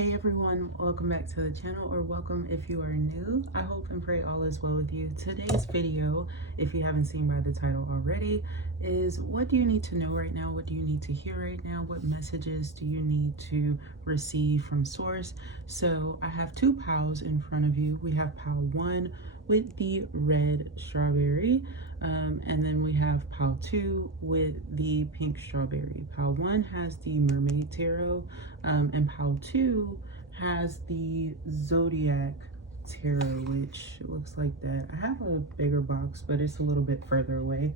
Hey everyone, welcome back to the channel, or welcome if you are new. I hope and pray all is well with you. Today's video, if you haven't seen by the title already, is what do you need to know right now? What do you need to hear right now? What messages do you need to receive from source? So I have two piles in front of you. We have pile 1 with the red strawberry, and then we have pile 2 with the pink strawberry. Pile 1 has the mermaid tarot, and pile 2 has the zodiac tarot, which looks like that. I have a bigger box, but it's a little bit further away.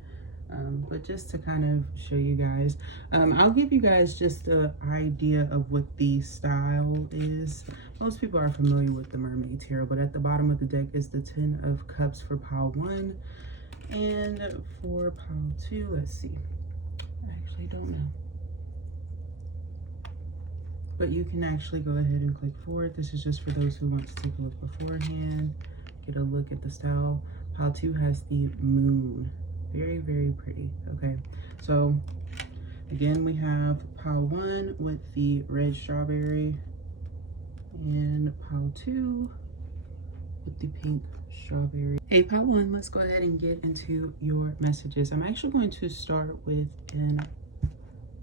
But just to kind of show you guys, I'll give you guys just an idea of what the style is. Most people are familiar with the mermaid tarot, but at the bottom of the deck is the 10 of cups for pile 1, and for pile 2, let's see, I actually don't know, but you can actually go ahead and click forward. This is just for those who want to take a look beforehand, get a look at the style. Pile 2 has the moon. Very, very pretty. Okay, so again, we have pile 1 with the red strawberry, and pile 2 with the pink strawberry. Hey, pile 1, let's go ahead and get into your messages. I'm actually going to start with an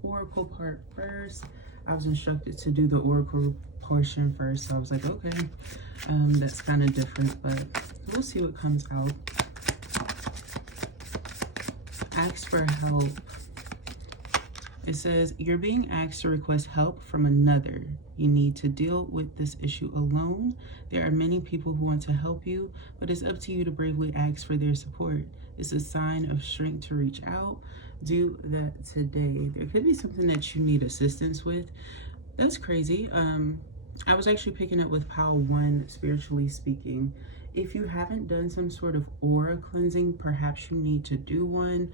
oracle part first. I was instructed to do the oracle portion first, so I was like, okay, that's kind of different, but we'll see what comes out. Ask for help. It says you're being asked to request help from another. You need to deal with this issue alone. There are many people who want to help you, but it's up to you to bravely ask for their support. It's a sign of strength to reach out. Do that today. There could be something that you need assistance with. That's crazy. I was actually picking up with pile 1, spiritually speaking. If you haven't done some sort of aura cleansing, perhaps you need to do one.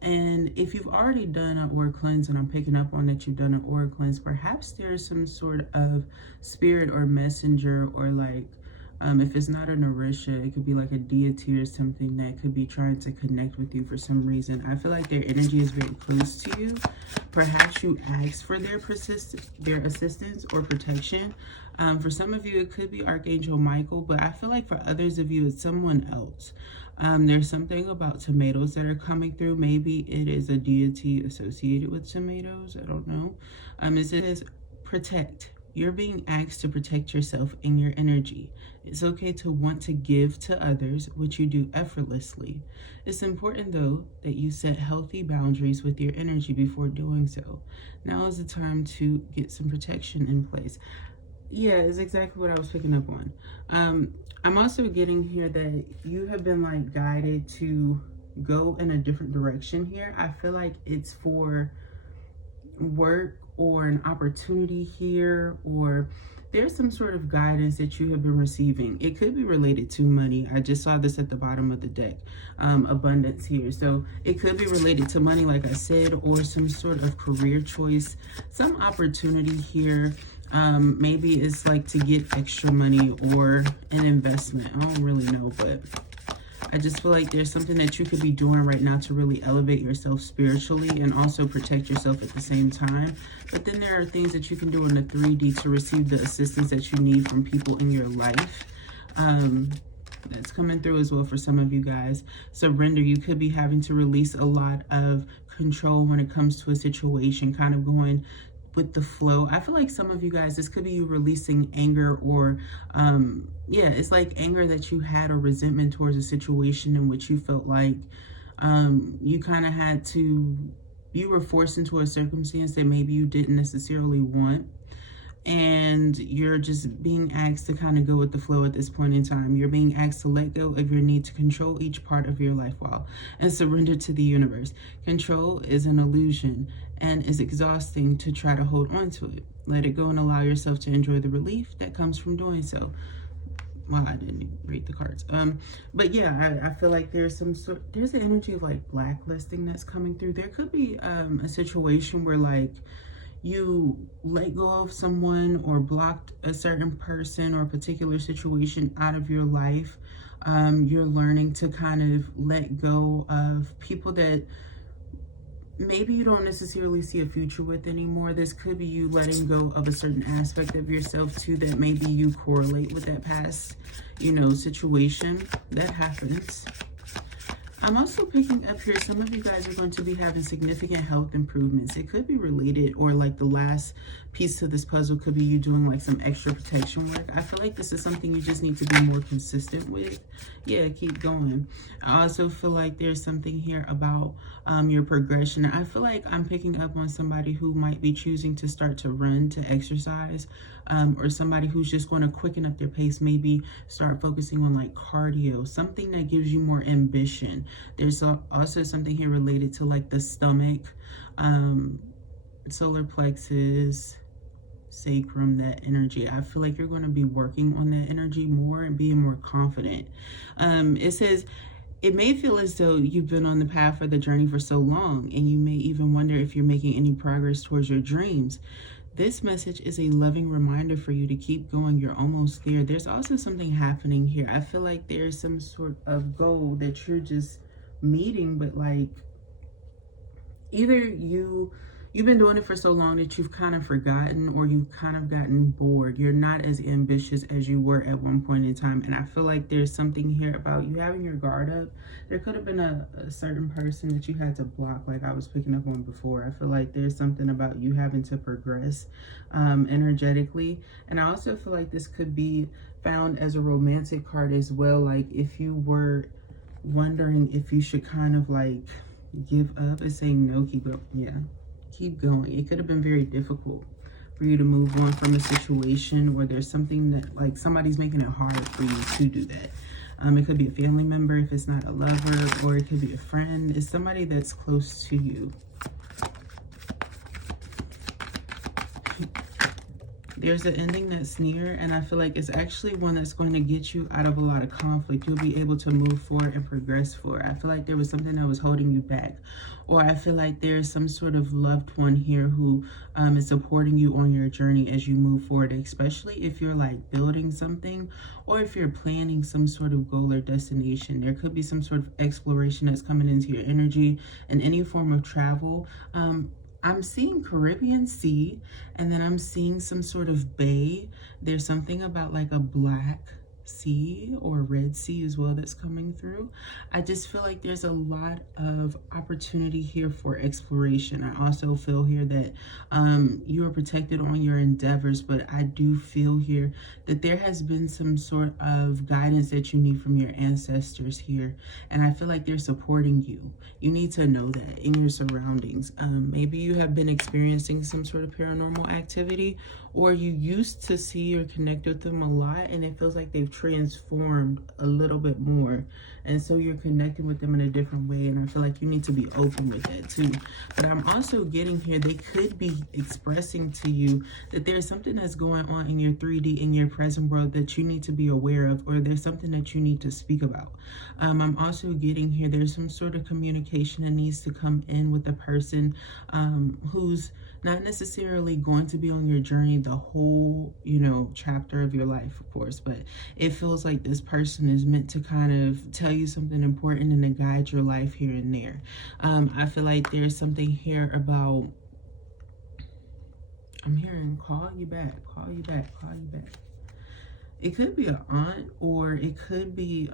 And if you've already done an aura cleanse, and I'm picking up on that you've done an aura cleanse, perhaps there's some sort of spirit or messenger, or like, if it's not an Orisha, it could be like a deity or something that could be trying to connect with you for some reason. I feel like their energy is very close to you. Perhaps you ask for their assistance or protection. For some of you, it could be Archangel Michael, but I feel like for others of you, it's someone else. There's something about tomatoes that are coming through. Maybe it is a deity associated with tomatoes. I don't know. It says protect. You're being asked to protect yourself and your energy. It's okay to want to give to others, which you do effortlessly. It's important, though, that you set healthy boundaries with your energy before doing so. Now is the time to get some protection in place. Yeah, it's exactly what I was picking up on. I'm also getting here that you have been like guided to go in a different direction here. I feel like it's for work or an opportunity here, or there's some sort of guidance that you have been receiving. It could be related to money. I just saw this at the bottom of the deck, abundance here. So it could be related to money, like I said, or some sort of career choice, some opportunity here. Maybe it's like to get extra money or an investment. I don't really know, but I just feel like there's something that you could be doing right now to really elevate yourself spiritually and also protect yourself at the same time. But then there are things that you can do in the 3D to receive the assistance that you need from people in your life. That's coming through as well for some of you guys. Surrender. You could be having to release a lot of control when it comes to a situation, kind of going with the flow. I feel like some of you guys, this could be you releasing anger, or yeah, it's like anger that you had, or resentment towards a situation in which you felt like you kind of had to, you were forced into a circumstance that maybe you didn't necessarily want, and you're just being asked to kind of go with the flow at this point in time. You're being asked to let go of your need to control each part of your life and surrender to the universe. Control is an illusion and is exhausting to try to hold on to it. Let it go and allow yourself to enjoy the relief that comes from doing so. Well, I didn't read the cards. But yeah, I feel like there's there's an energy of like blacklisting that's coming through. There could be a situation where like you let go of someone or blocked a certain person or a particular situation out of your life. You're learning to kind of let go of people that maybe you don't necessarily see a future with anymore. This could be you letting go of a certain aspect of yourself too, that maybe you correlate with that past, you know, situation. That happens. I'm also picking up here, some of you guys are going to be having significant health improvements. It could be related, or like the last piece to this puzzle could be you doing like some extra protection work. I feel like this is something you just need to be more consistent with. Yeah, keep going. I also feel like there's something here about your progression. I feel like I'm picking up on somebody who might be choosing to start to run, to exercise, or somebody who's just going to quicken up their pace, maybe start focusing on like cardio, something that gives you more ambition. There's also something here related to like the stomach, solar plexus, sacrum, that energy. I feel like you're going to be working on that energy more and being more confident. It says, it may feel as though you've been on the path or the journey for so long, and you may even wonder if you're making any progress towards your dreams. This message is a loving reminder for you to keep going. You're almost there. There's also something happening here. I feel like there's some sort of goal that you're just meeting, but like either you've been doing it for so long that you've kind of forgotten, or you've kind of gotten bored. You're not as ambitious as you were at one point in time. And I feel like there's something here about you having your guard up. There could have been a certain person that you had to block, like I was picking up on before. I feel like there's something about you having to progress energetically. And I also feel like this could be found as a romantic card as well. Like if you were wondering if you should kind of like give up, and saying no, keep up. Yeah, keep going. It could have been very difficult for you to move on from a situation, or there's something that like somebody's making it hard for you to do that. It could be a family member if it's not a lover, or it could be a friend. It's somebody that's close to you. There's an ending that's near, and I feel like it's actually one that's going to get you out of a lot of conflict. You'll be able to move forward and progress forward. I feel like there was something that was holding you back, or I feel like there's some sort of loved one here who is supporting you on your journey as you move forward, especially if you're like building something, or if you're planning some sort of goal or destination. There could be some sort of exploration that's coming into your energy, and any form of travel. I'm seeing Caribbean Sea, and then I'm seeing some sort of bay. There's something about like a black sea or Red Sea as well that's coming through. I just feel like there's a lot of opportunity here for exploration. I also feel here that you are protected on your endeavors, but I do feel here that there has been some sort of guidance that you need from your ancestors here, and I feel like they're supporting you. You need to know that in your surroundings. Maybe you have been experiencing some sort of paranormal activity, or you used to see or connect with them a lot, and it feels like they've transformed a little bit more, and so you're connecting with them in a different way, and I feel like you need to be open with that too. But I'm also getting here, they could be expressing to you that there's something that's going on in your 3D, in your present world, that you need to be aware of, or there's something that you need to speak about. I'm also getting here, there's some sort of communication that needs to come in with the person who's not necessarily going to be on your journey the whole, you know, chapter of your life, of course, but it feels like this person is meant to kind of tell you something important and to guide your life here and there. I feel like there's something here about, I'm hearing call you back, call you back, call you back. It could be an aunt, or it could be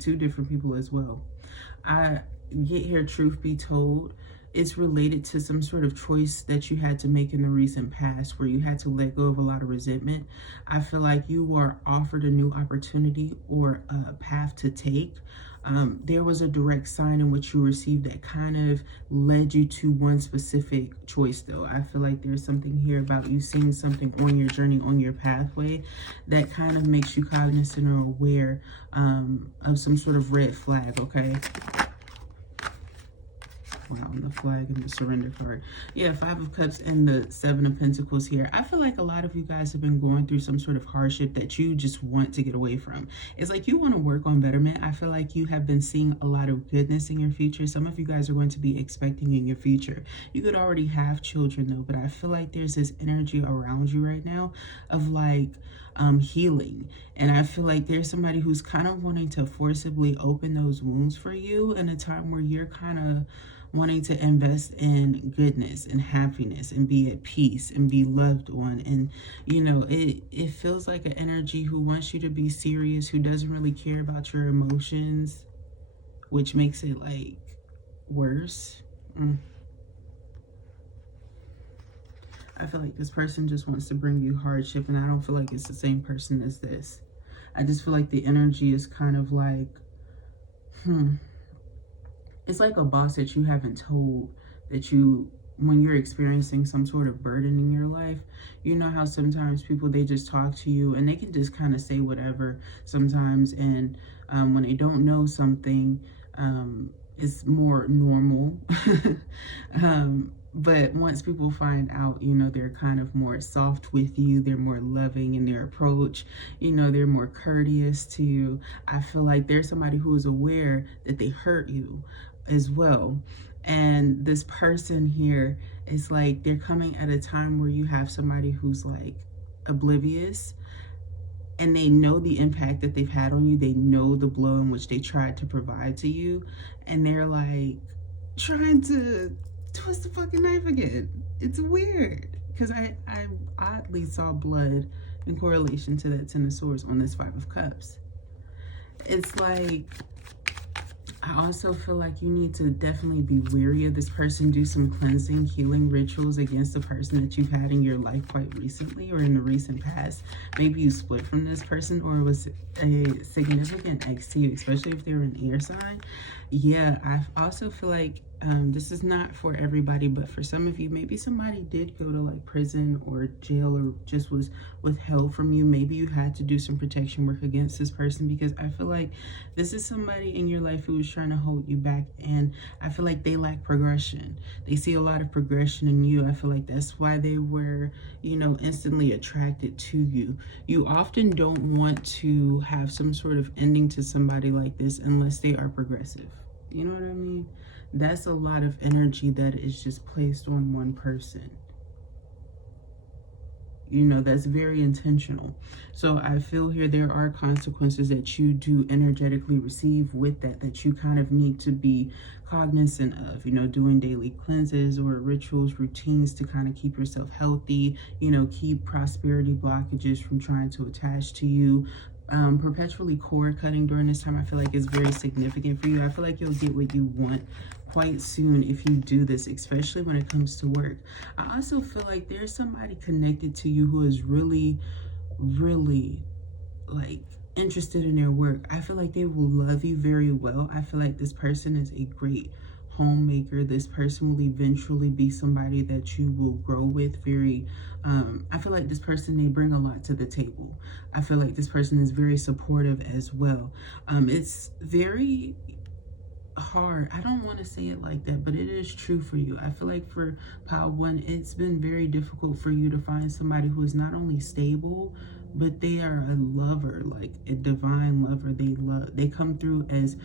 two different people as well. I get here, truth be told, it's related to some sort of choice that you had to make in the recent past, where you had to let go of a lot of resentment. I feel like you were offered a new opportunity or a path to take. There was a direct sign in which you received that kind of led you to one specific choice, though. I feel like there's something here about you seeing something on your journey, on your pathway, that kind of makes you cognizant or aware of some sort of red flag, okay? Wow, and the flag and the surrender card. Yeah, Five of Cups and the Seven of Pentacles here. I feel like a lot of you guys have been going through some sort of hardship that you just want to get away from. It's like you want to work on betterment. I feel like you have been seeing a lot of goodness in your future. Some of you guys are going to be expecting in your future. You could already have children though, but I feel like there's this energy around you right now of like healing. And I feel like there's somebody who's kind of wanting to forcibly open those wounds for you in a time where you're kind of wanting to invest in goodness and happiness and be at peace and be loved on. And you know, it feels like an energy who wants you to be serious, who doesn't really care about your emotions, which makes it like worse. I feel like this person just wants to bring you hardship, and I don't feel like it's the same person as this. I just feel like the energy is kind of like, it's like a boss that you haven't told that you, when you're experiencing some sort of burden in your life, you know how sometimes people, they just talk to you and they can just kind of say whatever sometimes. And when they don't know something, it's more normal. But once people find out, you know, they're kind of more soft with you, they're more loving in their approach, you know, they're more courteous to you. I feel like there's somebody who is aware that they hurt you as well. And this person here is like, they're coming at a time where you have somebody who's like oblivious, and they know the impact that they've had on you. They know the blow in which they tried to provide to you. And they're like trying to twist the fucking knife again. It's weird because I oddly saw blood in correlation to that Ten of Swords on this Five of Cups. It's like, I also feel like you need to definitely be wary of this person. Do some cleansing, healing rituals against the person that you've had in your life quite recently or in the recent past. Maybe you split from this person, or it was a significant ex to you, especially if they're an air sign. Yeah, I also feel like this is not for everybody, but for some of you, maybe somebody did go to like prison or jail, or just was withheld from you. Maybe you had to do some protection work against this person, because I feel like this is somebody in your life who is trying to hold you back, and I feel like they lack progression. They see a lot of progression in you. I feel like that's why they were, you know, instantly attracted to you. You often don't want to have some sort of ending to somebody like this unless they are progressive. You know what I mean? That's a lot of energy that is just placed on one person. You know, that's very intentional. So I feel here there are consequences that you do energetically receive with that, that you kind of need to be cognizant of, you know, doing daily cleanses or rituals, routines to kind of keep yourself healthy, you know, keep prosperity blockages from trying to attach to you. Perpetually cord cutting during this time, I feel like is very significant for you. I feel like you'll get what you want quite soon if you do this, especially when it comes to work. I also feel like there's somebody connected to you who is really, really like interested in their work. I feel like they will love you very well. I feel like this person is a great homemaker. This person will eventually be somebody that you will grow with very I feel like this person, they bring a lot to the table. I feel like this person is very supportive as well. It's very hard, I don't want to say it like that, but it is true for you. I feel like for pile one, it's been very difficult for you to find somebody who is not only stable, but they are a lover, like a divine lover. They come through as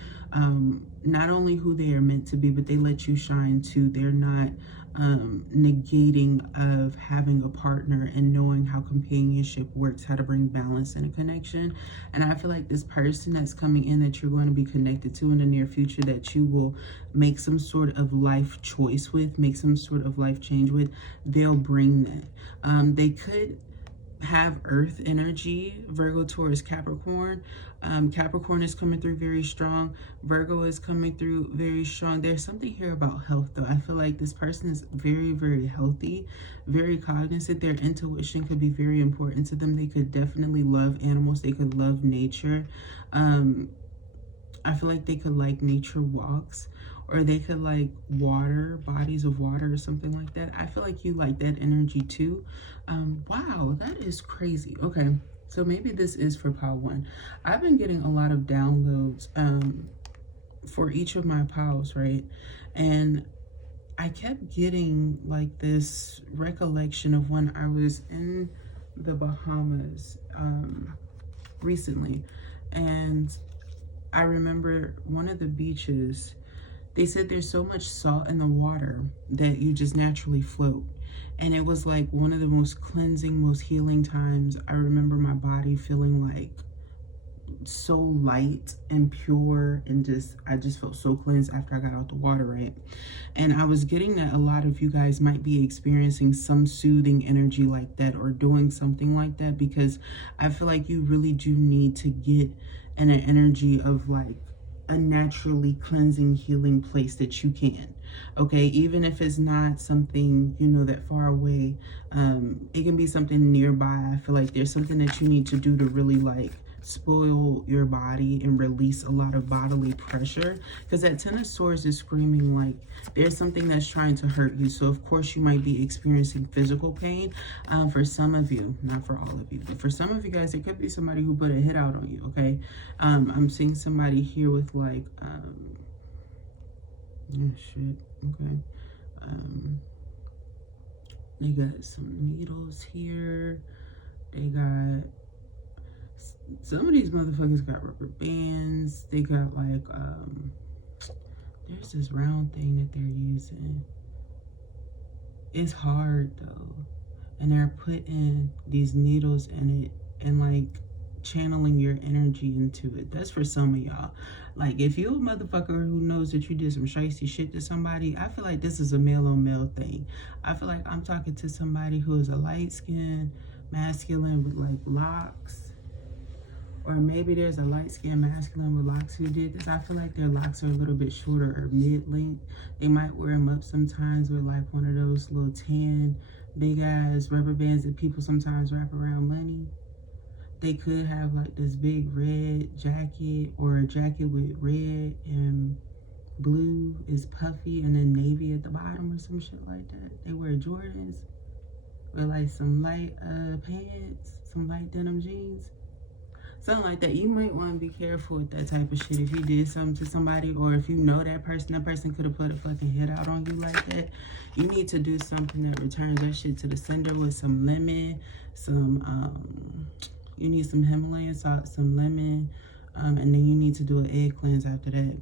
not only who they are meant to be, but they let you shine too. They're not negating of having a partner and knowing how companionship works, how to bring balance in a connection. And I feel like this person that's coming in that you're going to be connected to in the near future, that you will make some sort of life choice with, make some sort of life change with, they'll bring that. They could have earth energy, Virgo, Taurus, Capricorn. Capricorn is coming through very strong. Virgo is coming through very strong. There's something here about health though. I feel like this person is very, very healthy, very cognizant. Their intuition could be very important to them. They could definitely love animals. They could love nature. I feel like they could like nature walks, or they could like water, bodies of water or something like that. I feel like you like that energy too. Wow, that is crazy. Okay, so maybe this is for pile one. I've been getting a lot of downloads for each of my piles, right? And I kept getting like this recollection of when I was in the Bahamas recently. And I remember one of the beaches, they said there's so much salt in the water that you just naturally float. And it was like one of the most cleansing, most healing times. I remember my body feeling like so light and pure, and I just felt so cleansed after I got out the water, right? And I was getting that a lot of you guys might be experiencing some soothing energy like that or doing something like that, because I feel like you really do need to get in an energy of like a naturally cleansing, healing place that you can. Okay, even if it's not something, you know, that far away, it can be something nearby. I feel like there's something that you need to do to really like spoil your body and release a lot of bodily pressure, because that Ten of Swords is screaming like there's something that's trying to hurt you. So of course you might be experiencing physical pain. For some of you, not for all of you, but for some of you guys, it could be somebody who put a hit out on you. Okay, I'm seeing somebody here with like shit. Okay, they got some needles here. They got, some of these motherfuckers got rubber bands. They got like, there's this round thing that they're using. It's hard though. And they're putting these needles in it and like channeling your energy into it. That's for some of y'all. Like if you're a motherfucker who knows that you did some shicey shit to somebody, I feel like this is a male on male thing. I feel like I'm talking to somebody who is a light skinned masculine with like locks. Or maybe there's a light-skinned masculine with locks who did this. I feel like their locks are a little bit shorter or mid-length. They might wear them up sometimes with like one of those little tan, big-ass rubber bands that people sometimes wrap around money. They could have like this big red jacket, or a jacket with red and blue is puffy and then navy at the bottom or some shit like that. They wear Jordans with like some light pants, some light denim jeans. Something like that. You might want to be careful with that type of shit. If you did something to somebody, or if you know that person could have put a fucking hit out on you like that, you need to do something that returns that shit to the sender with some lemon, you need some Himalayan salt, some lemon, and then you need to do an egg cleanse after that.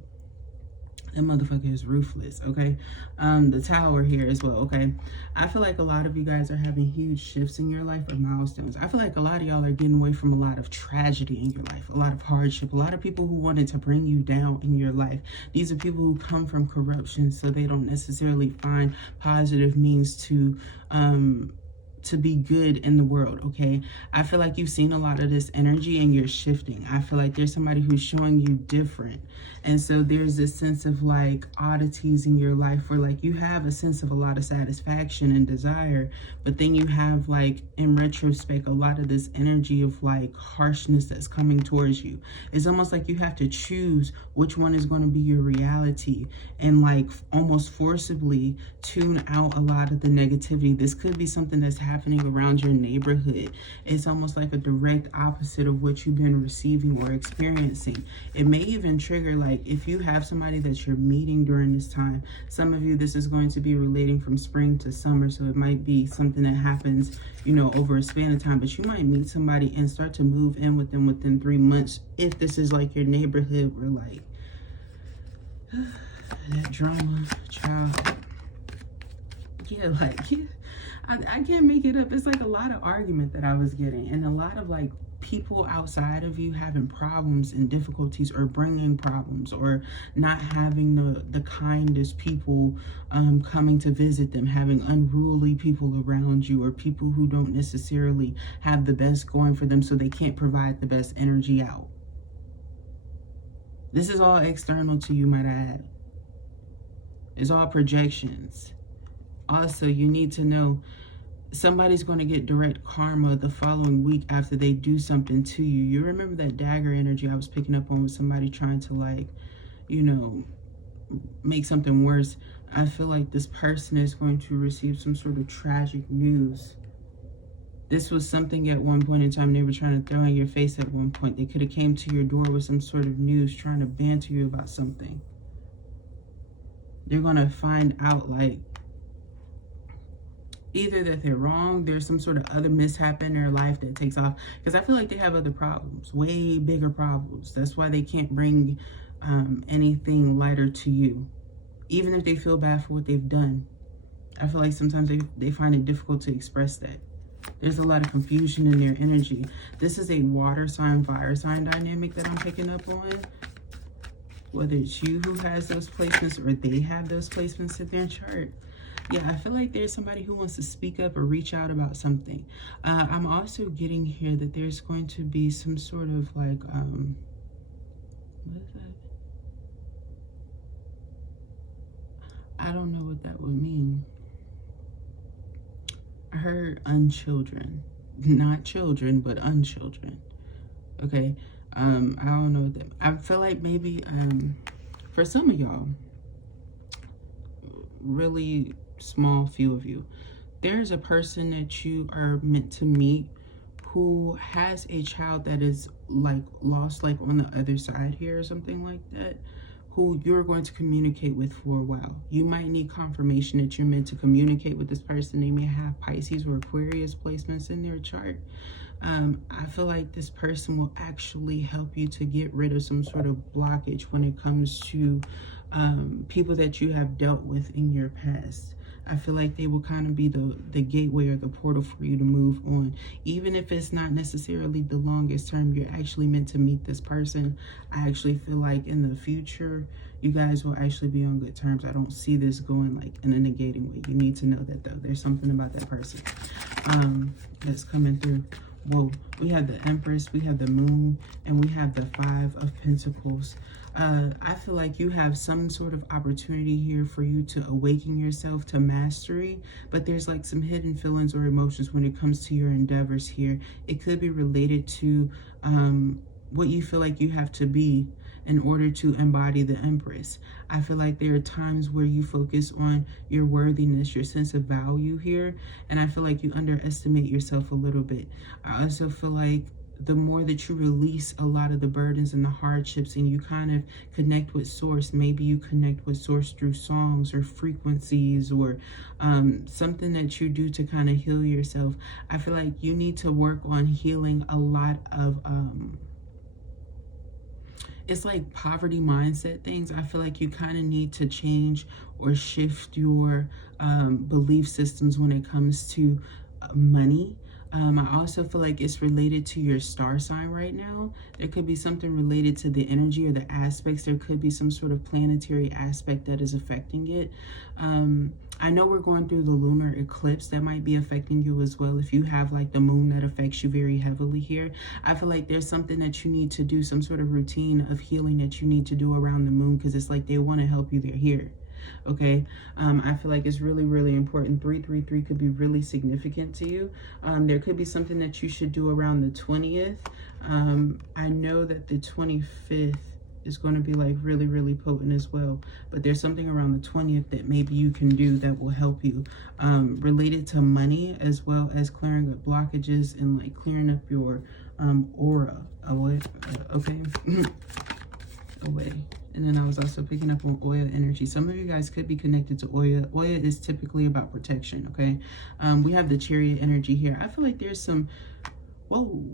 That motherfucker is ruthless, okay? The Tower here as well, okay? I feel like a lot of you guys are having huge shifts in your life or milestones. I feel like a lot of y'all are getting away from a lot of tragedy in your life, a lot of hardship, a lot of people who wanted to bring you down in your life. These are people who come from corruption, so they don't necessarily find positive means to be good in the world, okay? I feel like you've seen a lot of this energy and you're shifting. I feel like there's somebody who's showing you different. And so there's this sense of like oddities in your life where like you have a sense of a lot of satisfaction and desire, but then you have like in retrospect a lot of this energy of like harshness that's coming towards you. It's almost like you have to choose which one is going to be your reality and like almost forcibly tune out a lot of the negativity. This could be something that's happening around your neighborhood. It's almost like a direct opposite of what you've been receiving or experiencing. It may even trigger like if you have somebody that you're meeting during this time. Some of you, this is going to be relating from spring to summer, so it might be something that happens, you know, over a span of time, but you might meet somebody and start to move in with them within 3 months if this is like your neighborhood where like that drama child. Yeah, like I can't make it up. It's like a lot of argument that I was getting, and a lot of like people outside of you having problems and difficulties, or bringing problems, or not having the kindest people coming to visit them, having unruly people around you, or people who don't necessarily have the best going for them, so they can't provide the best energy out. This is all external to you, might I add. It's all projections. Also, you need to know somebody's going to get direct karma the following week after they do something to you. You remember that dagger energy I was picking up on with somebody trying to like, you know, make something worse. I feel like this person is going to receive some sort of tragic news. This was something at one point in time they were trying to throw in your face at one point. They could have came to your door with some sort of news trying to banter you about something. They're going to find out, like, either that they're wrong, there's some sort of other mishap in their life that takes off. Because I feel like they have other problems, way bigger problems. That's why they can't bring anything lighter to you, even if they feel bad for what they've done. I feel like sometimes they find it difficult to express that. There's a lot of confusion in their energy. This is a water sign, fire sign dynamic that I'm picking up on. Whether it's you who has those placements or they have those placements in their chart. Yeah, I feel like there's somebody who wants to speak up or reach out about something. I'm also getting here that there's going to be some sort of like, what is that? I don't know what that would mean. I heard unchildren. Not children, but unchildren. Okay. I don't know what that, I feel like maybe for some of y'all, really small few of you, there's a person that you are meant to meet who has a child that is like lost, like on the other side here or something like that, who you're going to communicate with for a while. You might need confirmation that you're meant to communicate with this person. They may have Pisces or Aquarius placements in their chart. I feel like this person will actually help you to get rid of some sort of blockage when it comes to people that you have dealt with in your past. I feel like they will kind of be the gateway or the portal for you to move on. Even if it's not necessarily the longest term, you're actually meant to meet this person. I actually feel like in the future, you guys will actually be on good terms. I don't see this going like in a negating way. You need to know that though. There's something about that person that's coming through. Whoa, we have the Empress, we have the Moon, and we have the Five of Pentacles. I feel like you have some sort of opportunity here for you to awaken yourself to mastery, but there's like some hidden feelings or emotions when it comes to your endeavors here. It could be related to what you feel like you have to be in order to embody the Empress. I feel like there are times where you focus on your worthiness, your sense of value here, and I feel like you underestimate yourself a little bit. I also feel like the more that you release a lot of the burdens and the hardships and you kind of connect with source, maybe you connect with source through songs or frequencies or something that you do to kind of heal yourself. I feel like you need to work on healing a lot of it's like poverty mindset things. I feel like you kind of need to change or shift your belief systems when it comes to money. I also feel like it's related to your star sign right now. There could be something related to the energy or the aspects. There could be some sort of planetary aspect that is affecting it. I know we're going through the lunar eclipse that might be affecting you as well. If you have like the moon that affects you very heavily here, I feel like there's something that you need to do, some sort of routine of healing that you need to do around the moon, because it's like they want to help you, they're here. Okay, I feel like it's really, really important. 333 could be really significant to you. There could be something that you should do around the 20th. I know that the 25th is going to be like really, really potent as well, but there's something around the 20th that maybe you can do that will help you related to money, as well as clearing up blockages and like clearing up your aura away. Okay. Away. And then I was also picking up on Oya energy. Some of you guys could be connected to Oya. Oya is typically about protection, okay? We have the Chariot energy here. I feel like there's some, whoa,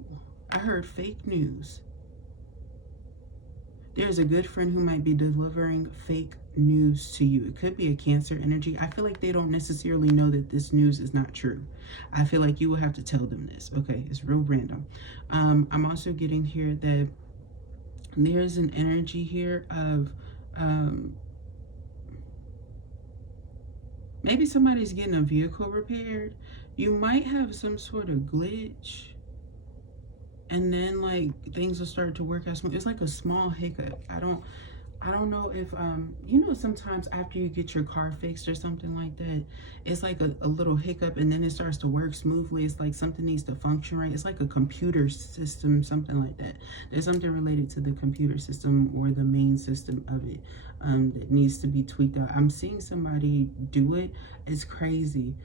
I heard fake news. There's a good friend who might be delivering fake news to you. It could be a Cancer energy. I feel like they don't necessarily know that this news is not true. I feel like you will have to tell them this, okay? It's real random. I'm also getting here that there's an energy here of maybe somebody's getting a vehicle repaired. You might have some sort of glitch, and then like things will start to work out smooth. It's like a small hiccup. I don't know if you know, sometimes after you get your car fixed or something like that, it's like a little hiccup and then it starts to work smoothly. It's like something needs to function right. It's like a computer system, something like that. There's something related to the computer system or the main system of it that needs to be tweaked out. I'm seeing somebody do it. It's crazy.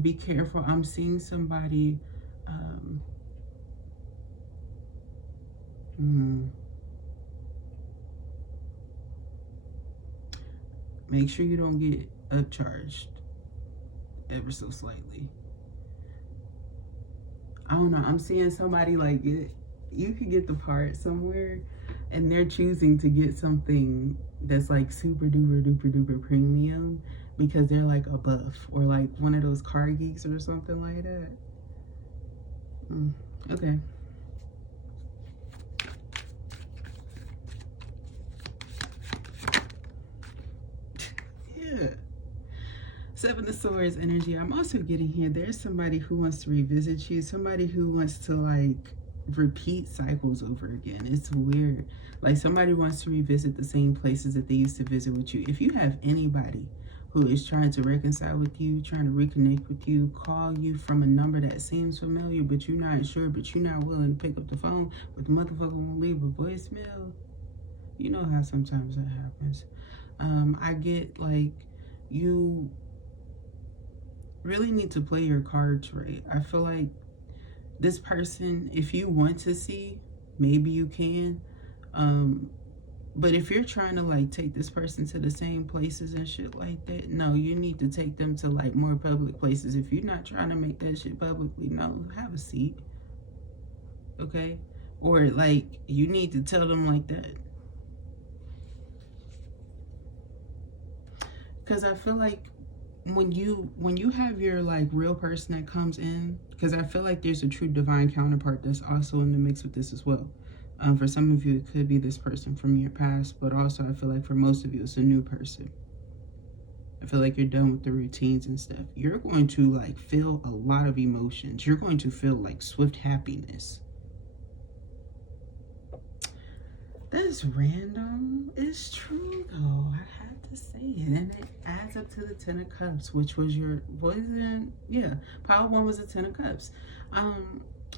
Be careful. I'm seeing somebody Make sure you don't get upcharged ever so slightly. I don't know. I'm seeing somebody like it. You could get the part somewhere and they're choosing to get something that's like super duper duper duper premium because they're like a buff or like one of those car geeks or something like that. Okay. Yeah. Seven of Swords energy. I'm also getting here, there's somebody who wants to revisit you, somebody who wants to like repeat cycles over again. It's weird. Like somebody wants to revisit the same places that they used to visit with you. If you have anybody who is trying to reconcile with you, trying to reconnect with you, call you from a number that seems familiar, but you're not sure, but you're not willing to pick up the phone, but the motherfucker won't leave a voicemail. You know how sometimes that happens. I get like you really need to play your cards right. I feel like this person, if you want to see, maybe you can. But if you're trying to like take this person to the same places and shit like that, no, you need to take them to like more public places. If you're not trying to make that shit publicly, no, have a seat. Okay? Or like you need to tell them like that. Because I feel like when you have your like real person that comes in, because I feel like there's a true divine counterpart that's also in the mix with this as well. For some of you, it could be this person from your past, but also I feel like for most of you, it's a new person. I feel like you're done with the routines and stuff. You're going to like feel a lot of emotions. You're going to feel like swift happiness. That's random. It's true though. I had to say it, and it adds up to the 10 of Cups, which was your Power 1 was the 10 of Cups.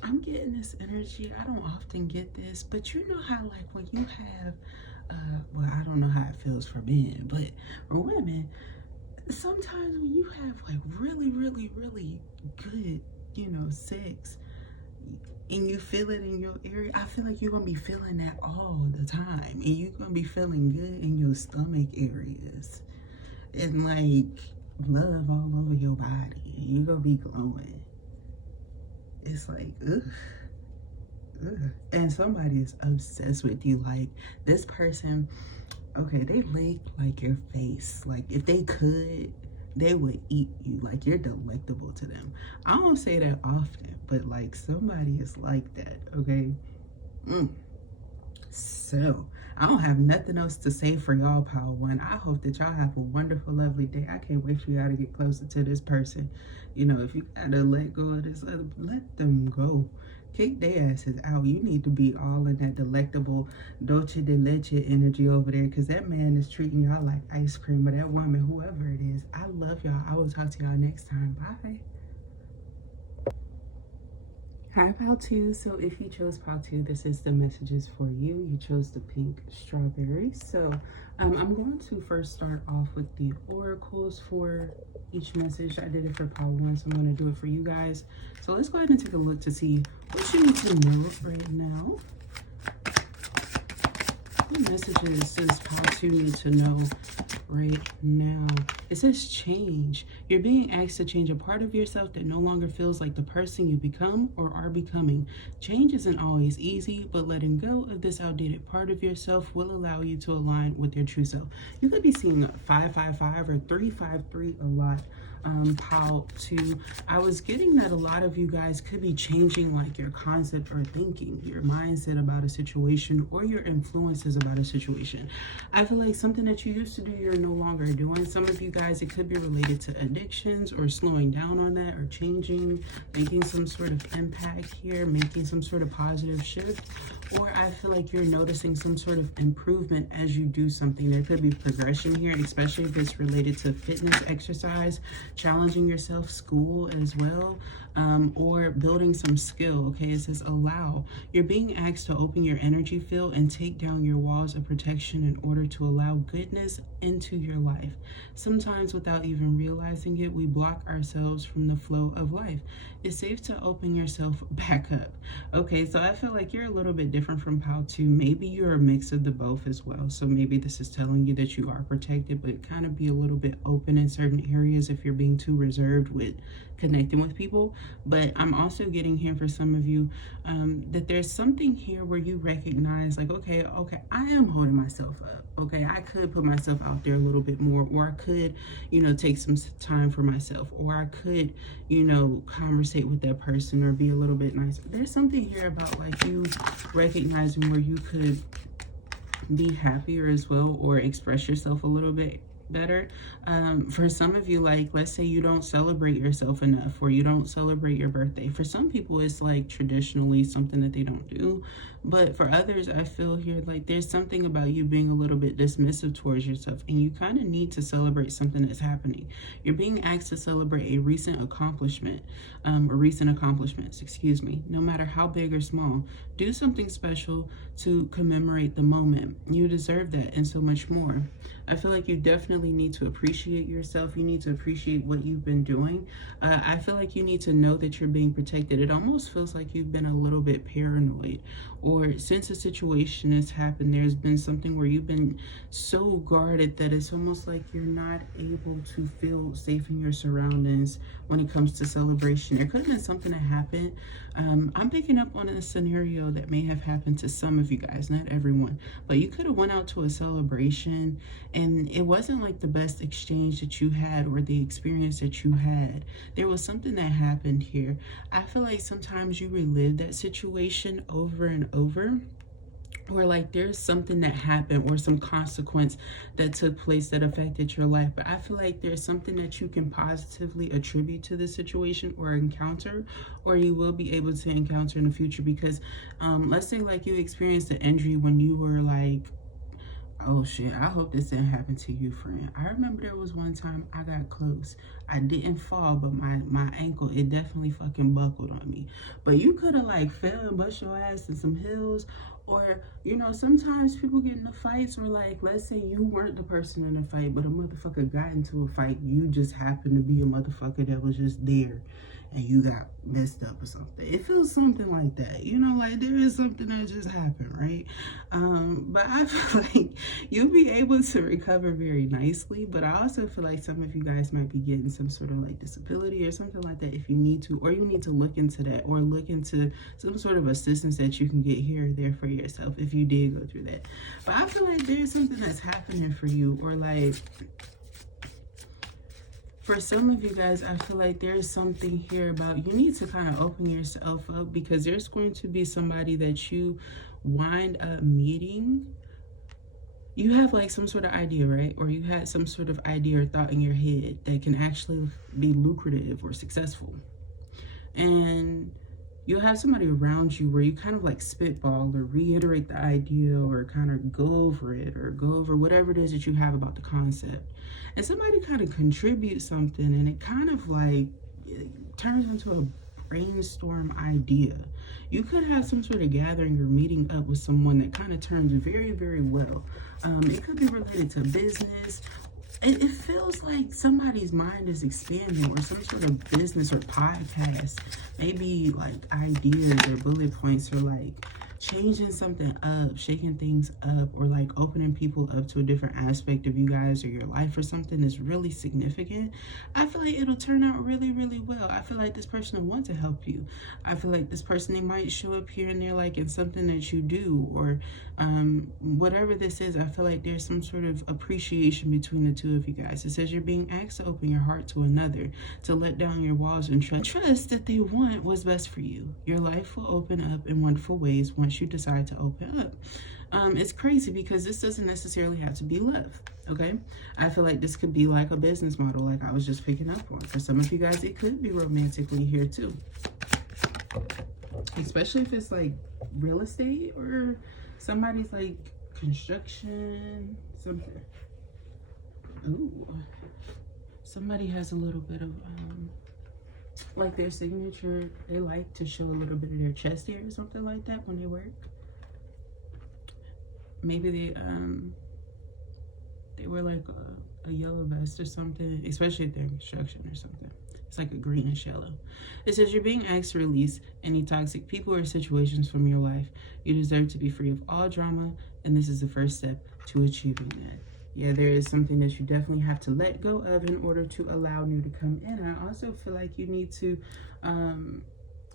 I'm getting this energy. I don't often get this, but you know how like when you have well, I don't know how it feels for men, but for women, sometimes when you have like really really really good, you know, sex, and you feel it in your area, I feel like you're gonna be feeling that all the time, and you're gonna be feeling good in your stomach areas and like love all over your body. You're gonna be glowing. It's like ugh. And somebody is obsessed with you. Like this person, okay, they lick like your face. Like if they could, they would eat you. Like you're delectable to them. I don't say that often, but like somebody is like that, okay? So I don't have nothing else to say for y'all, Power 1. I hope that y'all have a wonderful, lovely day. I can't wait for y'all to get closer to this person. You know, if you gotta let go of this, let them go. Kick their asses out. You need to be all in that delectable dolce de leche energy over there, because that man is treating y'all like ice cream, or that woman, whoever it is. I love y'all. I will talk to y'all next time. Bye. Hi, Pal 2. So if you chose Pal 2, this is the messages for you. You chose the pink strawberry. So I'm going to first start off with the oracles for each message. I did it for Pal 1, so I'm going to do it for you guys. So let's go ahead and take a look to see what you need to know right now. What messages does Pal 2 need to know right now? It says change. You're being asked to change a part of yourself that no longer feels like the person you become or are becoming. Change isn't always easy, but letting go of this outdated part of yourself will allow you to align with your true self. You could be seeing 555 or 353 a lot. Pal 2. I was getting that a lot of you guys could be changing like your concept or thinking, your mindset about a situation, or your influences about a situation. I feel like something that you used to do, you're no longer doing. Some of you guys, it could be related to addictions or slowing down on that, or changing, making some sort of impact here, making some sort of positive shift. Or I feel like you're noticing some sort of improvement as you do something. There could be progression here, especially if it's related to fitness, exercise, challenging yourself, school as well, or building some skill. Okay, it says allow. You're being asked to open your energy field and take down your walls of protection in order to allow goodness into your life. Sometimes without even realizing it, we block ourselves from the flow of life. It's safe to open yourself back up. Okay, so I feel like you're a little bit different from Pal 2. Maybe you're a mix of the both as well. So maybe this is telling you that you are protected, but kind of be a little bit open in certain areas if you're being too reserved with connecting with people. But I'm also getting here for some of you that there's something here where you recognize like, okay, I am holding myself up. Okay, I could put myself out there a little bit more, or I could, take some time for myself, or I could, conversate with that person or be a little bit nicer. There's something here about like you recognizing where you could be happier as well, or express yourself a little bit better. For some of you, like, let's say you don't celebrate yourself enough, or you don't celebrate your birthday. For some people, it's like traditionally something that they don't do. But for others, I feel here like there's something about you being a little bit dismissive towards yourself, and you kind of need to celebrate something that's happening. You're being asked to celebrate a recent accomplishment, or recent accomplishments, excuse me, no matter how big or small. Do something special to commemorate the moment. You deserve that and so much more. I feel like you definitely need to appreciate yourself. You need to appreciate what you've been doing. I feel like you need to know that you're being protected. It almost feels like you've been a little bit paranoid, or since a situation has happened, there's been something where you've been so guarded that it's almost like you're not able to feel safe in your surroundings when it comes to celebration. There could have been something that happened. I'm picking up on a scenario that may have happened to some of you guys, not everyone, but you could have went out to a celebration and it wasn't like the best exchange that you had or the experience that you had. There was something that happened here. I feel like sometimes you relive that situation over and over, or like there's something that happened or some consequence that took place that affected your life. But I feel like there's something that you can positively attribute to the situation or encounter, or you will be able to encounter in the future. Because let's say like you experienced an injury when you were like, oh shit, I hope this didn't happen to you, friend. I remember there was one time I got close. I didn't fall, but my ankle, it definitely fucking buckled on me. But you could have like fell and bust your ass in some hills. Or, sometimes people get into fights, or like, let's say you weren't the person in the fight, but a motherfucker got into a fight. You just happened to be a motherfucker that was just there, and you got messed up or something. It feels something like that, like there is something that just happened, right? But I feel like you'll be able to recover very nicely. But I also feel like some of you guys might be getting some sort of like disability or something like that if you need to, or you need to look into that, or look into some sort of assistance that you can get here or there for yourself if you did go through that. But I feel like there's something that's happening for you, or like for some of you guys, I feel like there's something here about you need to kind of open yourself up, because there's going to be somebody that you wind up meeting. You have like some sort of idea, right? Or you had some sort of idea or thought in your head that can actually be lucrative or successful. And you'll have somebody around you where you kind of like spitball or reiterate the idea, or kind of go over it, or go over whatever it is that you have about the concept. And somebody kind of contributes something, and it kind of like it turns into a brainstorm idea. You could have some sort of gathering or meeting up with someone that kind of turns very, very well. It could be related to business. It feels like somebody's mind is expanding, or some sort of business or podcast, maybe like ideas or bullet points, or like changing something up, shaking things up, or like opening people up to a different aspect of you guys or your life, or something is really significant. I feel like it'll turn out really, really well. I feel like this person will want to help you. I feel like this person, they might show up here and there like in something that you do, or whatever this is. I feel like there's some sort of appreciation between the two of you guys. It says you're being asked to open your heart to another, to let down your walls and trust that they want what's best for you. Your life will open up in wonderful ways once you decide to open up. It's crazy because this doesn't necessarily have to be love, okay? I feel like this could be like a business model, like I was just picking up on. For some of you guys, it could be romantically here too, especially if it's like real estate, or somebody's like construction, something. Ooh. Somebody has a little bit of like their signature, they like to show a little bit of their chest hair or something like that when they work. Maybe they wear like a yellow vest or something, especially if they're in construction or something. It's like a greenish yellow. It says you're being asked to release any toxic people or situations from your life. You deserve to be free of all drama, and this is the first step to achieving that. Yeah, there is something that you definitely have to let go of in order to allow new to come in. I also feel like you need to,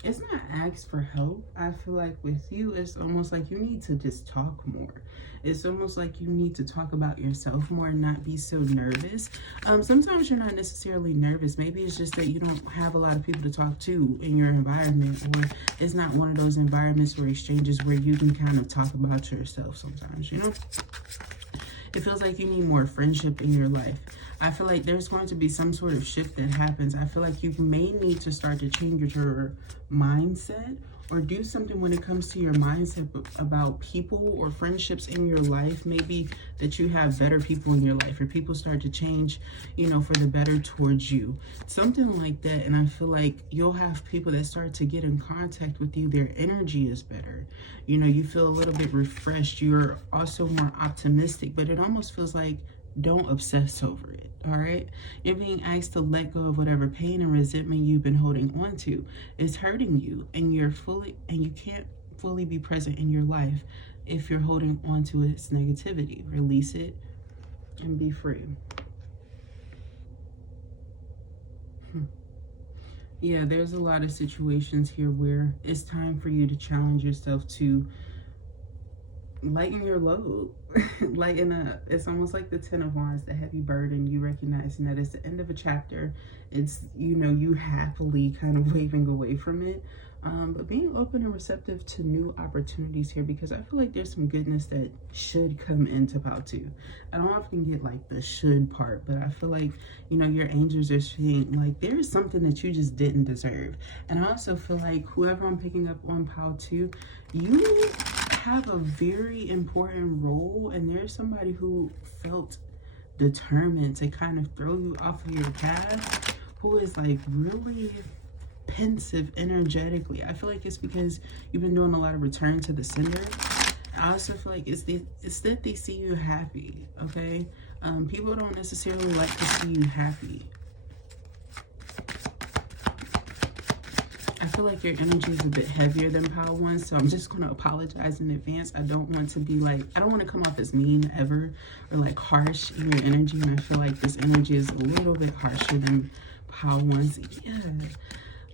it's not ask for help. I feel like with you, it's almost like you need to just talk more. It's almost like you need to talk about yourself more and not be so nervous. Sometimes you're not necessarily nervous. Maybe it's just that you don't have a lot of people to talk to in your environment, or it's not one of those environments or exchanges where you can kind of talk about yourself sometimes, you know? It feels like you need more friendship in your life. I feel like there's going to be some sort of shift that happens. I feel like you may need to start to change your mindset or do something when it comes to your mindset about people or friendships in your life. Maybe that you have better people in your life, or people start to change, you know, for the better towards you. Something like that. And I feel like you'll have people that start to get in contact with you. Their energy is better. You know, you feel a little bit refreshed. You're also more optimistic, but it almost feels like don't obsess over it. All right, you're being asked to let go of whatever pain and resentment you've been holding on to. It's hurting you, and you can't fully be present in your life if you're holding on to its negativity. Release it and be free. Yeah, there's a lot of situations here where it's time for you to challenge yourself to lighten your load. It's almost like the 10 of Wands, the heavy burden. You recognizing that it's the end of a chapter. It's, you know, you happily kind of waving away from it, but being open and receptive to new opportunities here, because I feel like there's some goodness that should come into Pau-2. I don't often get like the should part, but I feel like, you know, your angels are saying like there is something that you just didn't deserve. And I also feel like whoever I'm picking up on Pau-2, you have a very important role, and there's somebody who felt determined to kind of throw you off of your path, who is like really pensive energetically. I feel like it's because you've been doing a lot of return to the sender. I also feel like it's that they see you happy. Okay, people don't necessarily like to see you happy. I feel like your energy is a bit heavier than Pau-1, so I'm just going to apologize in advance. I don't want to be like, I don't want to come off as mean ever or like harsh in your energy, and I feel like this energy is a little bit harsher than Pau-1's. Yeah,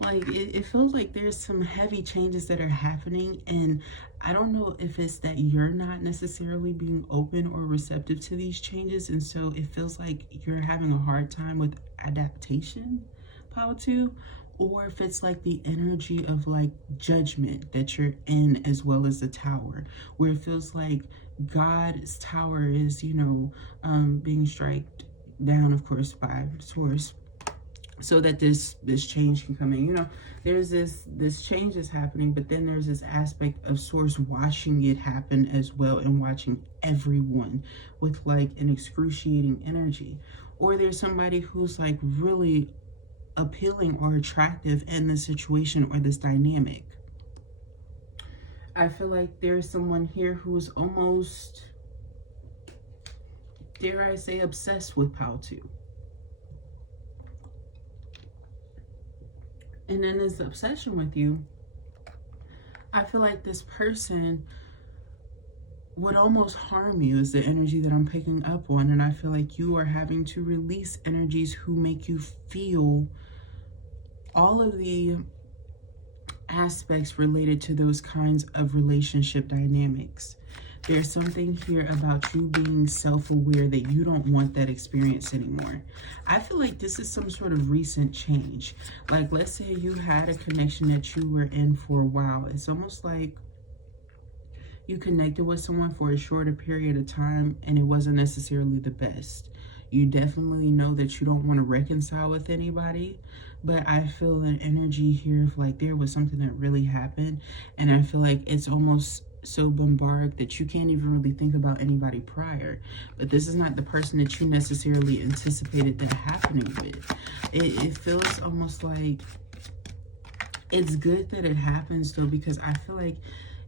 like it feels like there's some heavy changes that are happening, and I don't know if it's that you're not necessarily being open or receptive to these changes, and so it feels like you're having a hard time with adaptation, Pau-2. Or if it's like the energy of like judgment that you're in, as well as the Tower, where it feels like God's tower is, you know, being struck down, of course, by Source, so that this change can come in. You know, there's this change is happening, but then there's this aspect of Source watching it happen as well, and watching everyone with like an excruciating energy. Or there's somebody who's like really appealing or attractive in this situation or this dynamic. I feel like there's someone here who's almost, dare I say, obsessed with Pau-2. And in this obsession with you, I feel like this person would almost harm you, is the energy that I'm picking up on. And I feel like you are having to release energies who make you feel all of the aspects related to those kinds of relationship dynamics. There's something here about you being self-aware that you don't want that experience anymore. I feel like this is some sort of recent change. Like, let's say you had a connection that you were in for a while. It's almost like you connected with someone for a shorter period of time and it wasn't necessarily the best. You definitely know that you don't want to reconcile with anybody, but I feel an energy here of like there was something that really happened, and I feel like it's almost so bombarded that you can't even really think about anybody prior. But this is not the person that you necessarily anticipated that happening with. It feels almost like it's good that it happens though, because I feel like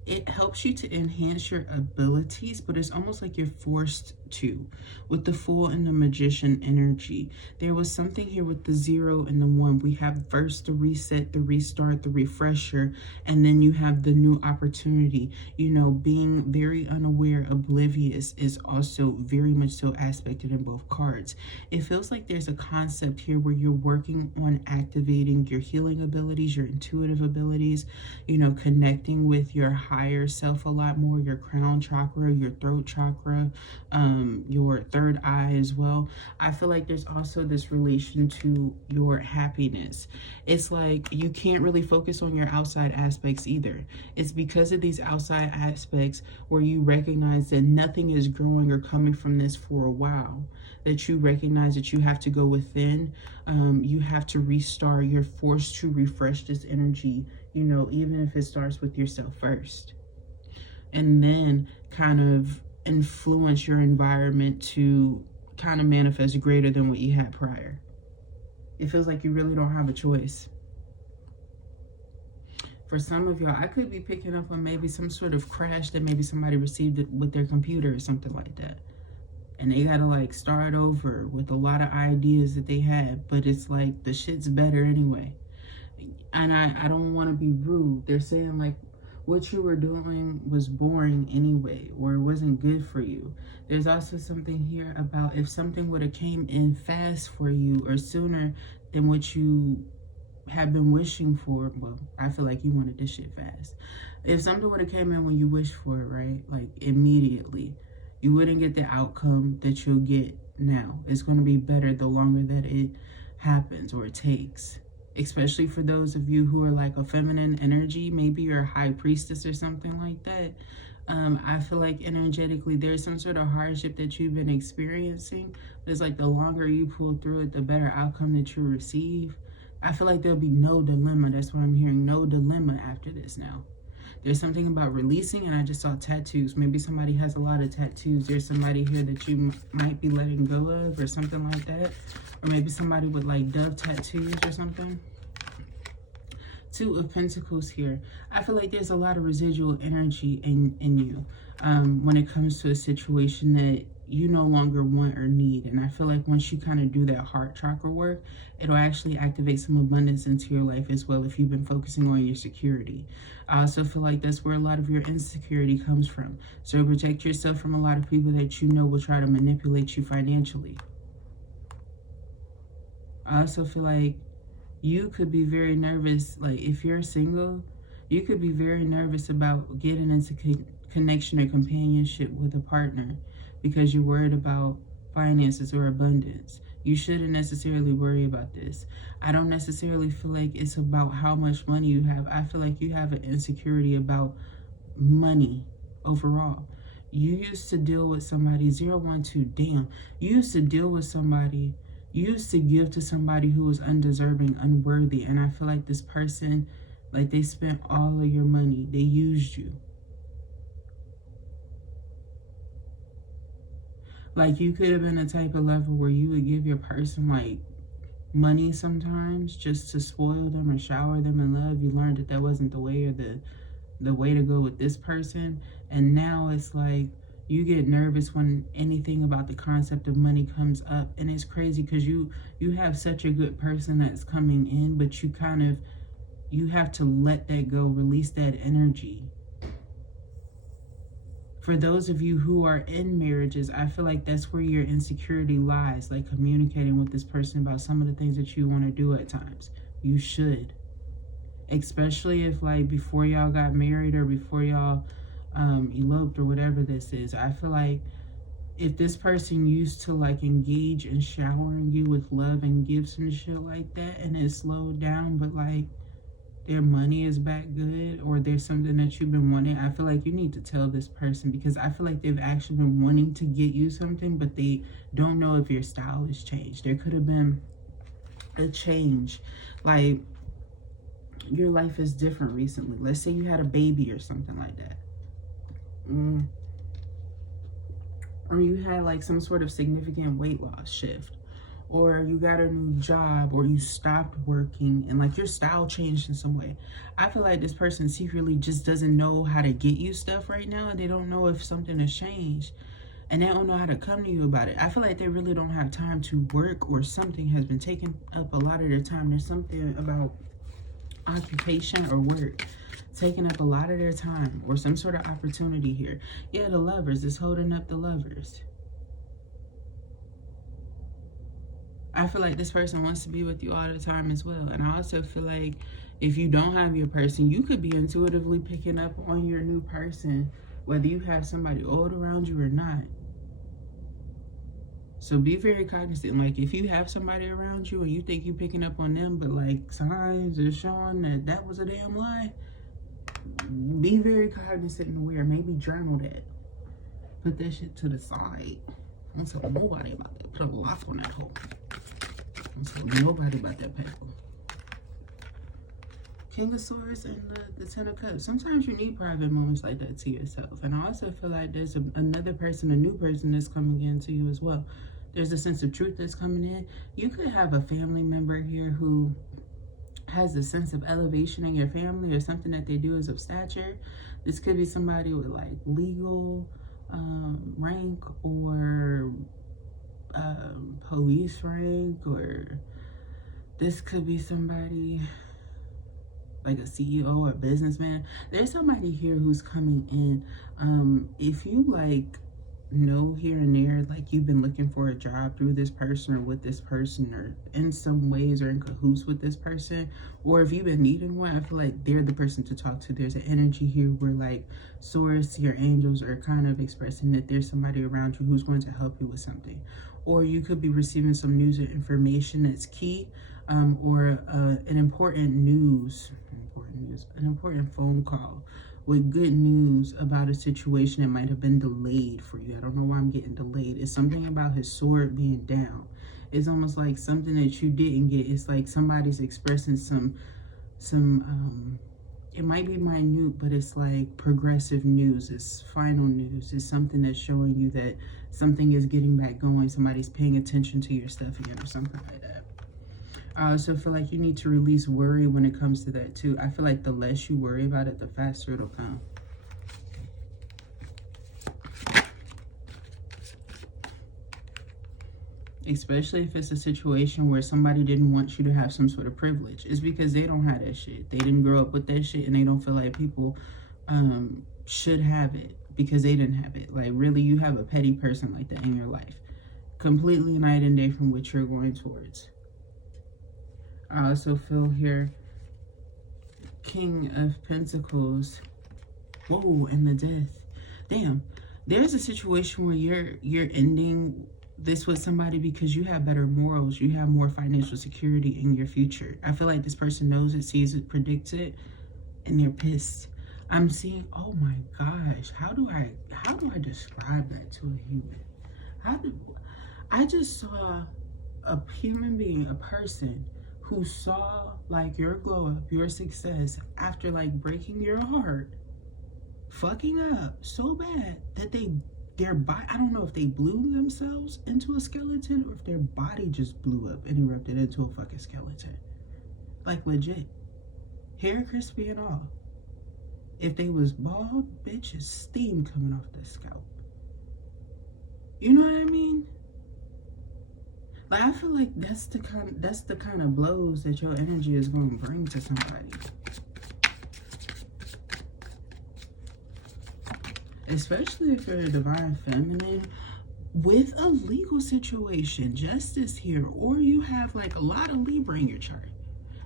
it helps you to enhance your abilities, but it's almost like you're forced to with the Fool and the Magician energy. There was something here with the 0 and the 1. We have first the reset, the restart, the refresher, and then you have the new opportunity. You know, being very unaware, oblivious is also very much so aspected in both cards. It feels like there's a concept here where you're working on activating your healing abilities, your intuitive abilities, you know, connecting with your higher self a lot more, your crown chakra, your throat chakra, your third eye as well. I feel like there's also this relation to your happiness. It's like you can't really focus on your outside aspects either. It's because of these outside aspects where you recognize that nothing is growing or coming from this for a while, that you recognize that you have to go within, you have to restart, you're forced to refresh this energy, you know, even if it starts with yourself first. And then kind of influence your environment to kind of manifest greater than what you had prior. It feels like you really don't have a choice. For some of y'all, I could be picking up on maybe some sort of crash that maybe somebody received it with their computer or something like that. And they gotta like start over with a lot of ideas that they had, but it's like the shit's better anyway. And I don't want to be rude. They're saying like what you were doing was boring anyway, or it wasn't good for you. There's also something here about if something would have came in fast for you or sooner than what you have been wishing for. Well, I feel like you wanted this shit fast. If something would have came in when you wished for it, right? Like immediately, you wouldn't get the outcome that you'll get now. It's going to be better the longer that it happens or it takes. Especially for those of you who are like a feminine energy, maybe you're a high priestess or something like that. I feel like energetically there's some sort of hardship that you've been experiencing. But it's like the longer you pull through it, the better outcome that you receive. I feel like there'll be no dilemma. That's why I'm hearing no dilemma after this now. There's something about releasing, and I just saw tattoos. Maybe somebody has a lot of tattoos. There's somebody here that you might be letting go of or something like that. Or maybe somebody with like dove tattoos or something. 2 of Pentacles here. I feel like there's a lot of residual energy in you when it comes to a situation that you no longer want or need. And I feel like once you kind of do that heart chakra work, it'll actually activate some abundance into your life as well if you've been focusing on your security. I also feel like that's where a lot of your insecurity comes from. So protect yourself from a lot of people that you know will try to manipulate you financially. I also feel like you could be very nervous, like if you're single, you could be very nervous about getting into connection or companionship with a partner because you're worried about finances or abundance. You shouldn't necessarily worry about this. I don't necessarily feel like it's about how much money you have. I feel like you have an insecurity about money overall. You used to deal with somebody, 012, damn. You used to deal with somebody, you used to give to somebody who was undeserving, unworthy. And I feel like this person, like they spent all of your money. They used you. Like you could have been a type of lover where you would give your person like money sometimes just to spoil them or shower them in love. You learned that that wasn't the way or the way to go with this person. And now it's like you get nervous when anything about the concept of money comes up. And it's crazy because you have such a good person that's coming in, but you have to let that go, release that energy. For those of you who are in marriages, I feel like that's where your insecurity lies, like communicating with this person about some of the things that you want to do at times. You should. Especially if like before y'all got married or before y'all eloped or whatever this is. I feel like if this person used to like engage in showering you with love and gifts and shit like that, and it slowed down, but like their money is back good, or there's something that you've been wanting, I feel like you need to tell this person, because I feel like they've actually been wanting to get you something, but they don't know if your style has changed. There could have been a change, like your life is different recently. Let's say you had a baby or something like that. Or you had like some sort of significant weight loss shift, or you got a new job, or you stopped working and like your style changed in some way. I feel like this person secretly just doesn't know how to get you stuff right now, and they don't know if something has changed, and they don't know how to come to you about it. I feel like they really don't have time to work, or something has been taking up a lot of their time. There's something about occupation or work taking up a lot of their time, or some sort of opportunity here. Yeah, the Lovers is holding up the Lovers. I feel like this person wants to be with you all the time as well. And I also feel like if you don't have your person, you could be intuitively picking up on your new person, whether you have somebody old around you or not. So be very cognizant. Like if you have somebody around you and you think you're picking up on them, but like signs are showing that that was a damn lie, be very cognizant and aware. Maybe journal that. Put that shit to the side. Don't tell nobody about that. Put a lock on that hole. Don't tell nobody about that paper. King of Swords and the Ten of Cups. Sometimes you need private moments like that to yourself. And I also feel like there's another person, a new person that's coming into you as well. There's a sense of truth that's coming in. You could have a family member here who has a sense of elevation in your family, or something that they do is of stature. This could be somebody with like legal rank, or police rank, or this could be somebody like a CEO or a businessman. There's somebody here who's coming in. If you like know here and there, like you've been looking for a job through this person or with this person, or in some ways are in cahoots with this person, or if you've been needing one, I feel like they're the person to talk to. There's an energy here where like source, your angels are kind of expressing that there's somebody around you who's going to help you with something. Or you could be receiving some news or information that's key, or an important phone call with good news about a situation that might have been delayed for you. I don't know why I'm getting delayed. It's something about his sword being down. It's almost like something that you didn't get. It's like somebody's expressing some it might be minute, but it's like progressive news. It's final news. It's something that's showing you that something is getting back going. Somebody's paying attention to your stuff again, or something like that. I also feel like you need to release worry when it comes to that too. I feel like the less you worry about it, the faster it'll come. Especially if it's a situation where somebody didn't want you to have some sort of privilege. It's because they don't have that shit. They didn't grow up with that shit, and they don't feel like people should have it because they didn't have it. Like really, you have a petty person like that in your life. Completely night and day from what you're going towards. I also feel here King of Pentacles. Whoa, and the Death. Damn, there's a situation where you're ending this with somebody because you have better morals. You have more financial security in your future. I feel like this person knows it, sees it, predicts it, and they're pissed. I'm seeing, oh my gosh, how do I describe that to a human? I just saw a human being, a person who saw like your glow up, your success, after like breaking your heart, fucking up so bad that their body, I don't know if they blew themselves into a skeleton or if their body just blew up and erupted into a fucking skeleton. Like legit. Hair crispy and all. If they was bald, bitch, it's steam coming off the scalp. You know what I mean? Like, I feel like that's the kind of blows that your energy is going to bring to somebody. Especially if you're a divine feminine with a legal situation, justice here, or you have like a lot of Libra in your chart.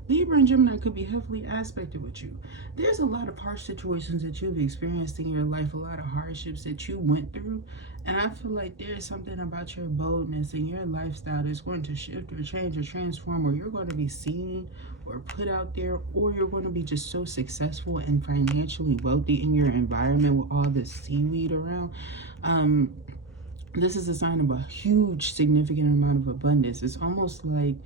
Libra and Gemini could be heavily aspected with you. There's a lot of harsh situations that you've experienced in your life, a lot of hardships that you went through. And I feel like there's something about your boldness and your lifestyle that's going to shift or change or transform, or you're going to be seen or put out there, or you're going to be just so successful and financially wealthy in your environment with all this seaweed around. This is a sign of a huge, significant amount of abundance. It's almost like